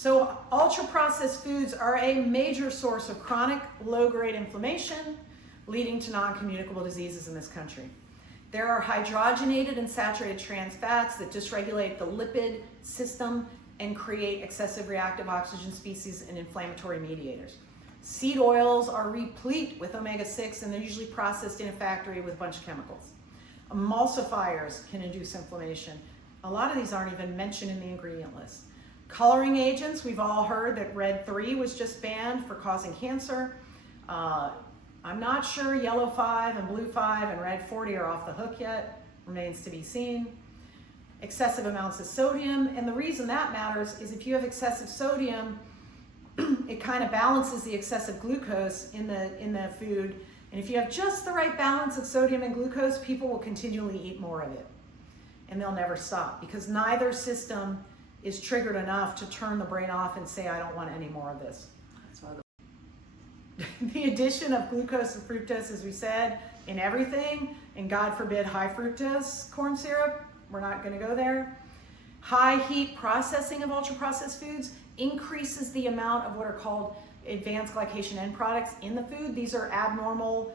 So ultra-processed foods are a major source of chronic low-grade inflammation, leading to non-communicable diseases in this country. There are hydrogenated and saturated trans fats that dysregulate the lipid system and create excessive reactive oxygen species and inflammatory mediators. Seed oils are replete with omega-6, and they're usually processed in a factory with a bunch of chemicals. Emulsifiers can induce inflammation. A lot of these aren't even mentioned in the ingredient list. Coloring agents, we've all heard that red 3 was just banned for causing cancer. I'm not sure yellow 5 and blue 5 and red 40 are off the hook yet, remains to be seen. Excessive amounts of sodium, and the reason that matters is if you have excessive sodium, it kind of balances the excessive glucose in the food, and if you have just the right balance of sodium and glucose, people will continually eat more of it, and they'll never stop, because neither system is triggered enough to turn the brain off and say, I don't want any more of this. That's why the addition of glucose and fructose, as we said, in everything, and God forbid high fructose corn syrup, we're not going to go there. High heat processing of ultra-processed foods increases the amount of what are called advanced glycation end products in the food. These are abnormal,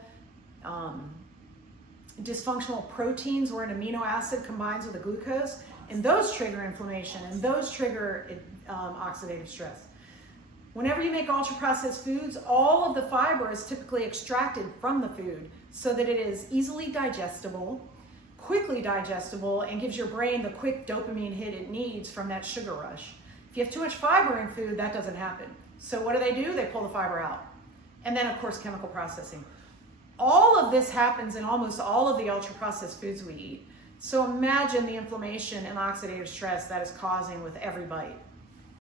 dysfunctional proteins where an amino acid combines with a glucose, and those trigger inflammation, and those trigger oxidative stress. Whenever you make ultra-processed foods, all of the fiber is typically extracted from the food so that it is easily digestible, quickly digestible, and gives your brain the quick dopamine hit it needs from that sugar rush. If you have too much fiber in food, that doesn't happen. So what do? They pull the fiber out. And then, of course, chemical processing. All of this happens in almost all of the ultra-processed foods we eat. So imagine the inflammation and oxidative stress that is causing with every bite.